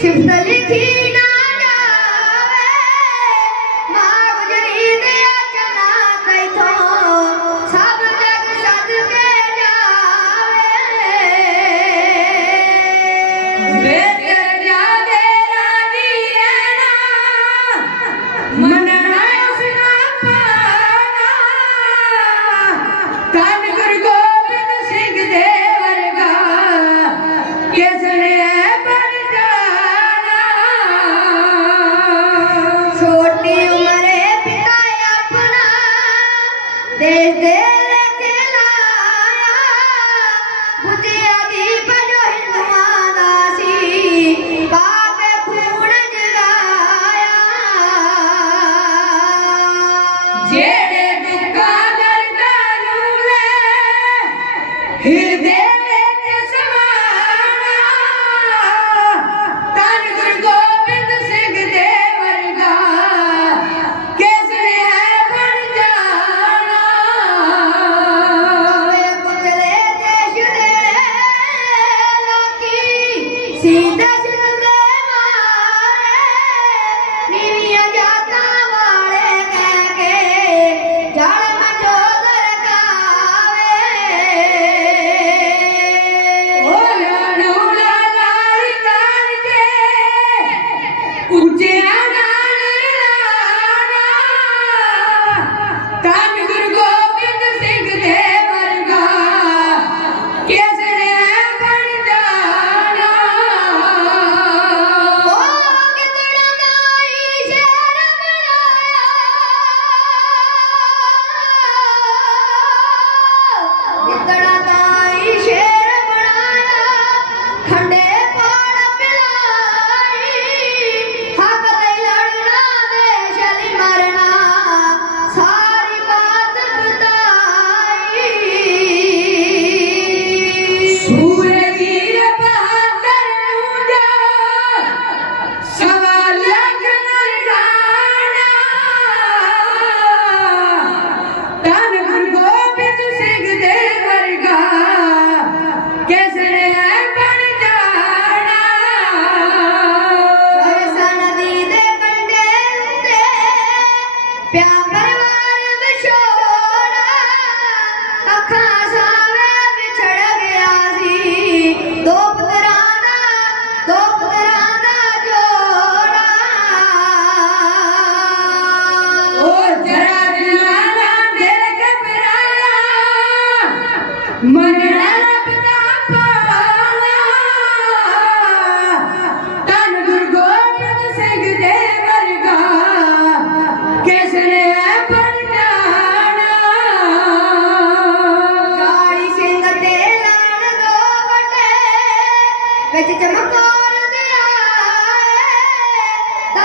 ਸਿਫਤ ਲਿਖੀ ਨਾ ਜਾਵੇ। ਮਾਂ ਗੁਜਰੀ ਦੇ ਅਚਨਾ ਕੈਥੋਂ ਸਭ ਤੱਕ ਸਦ ਕੇ ਜਾਵੇ। ਵੇਤ ਜਾਵੇ ਰਾਜੀ ਰਹਿਣਾ। ਮਨ desde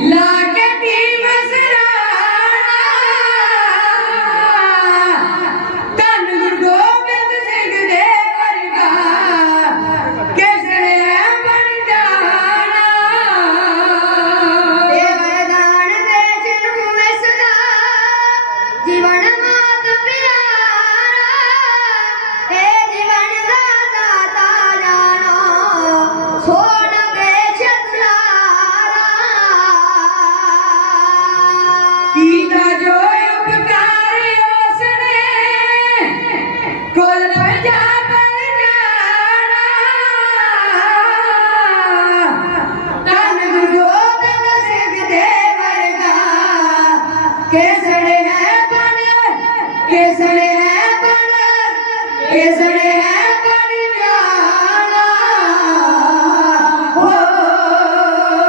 Like பேசல பேசல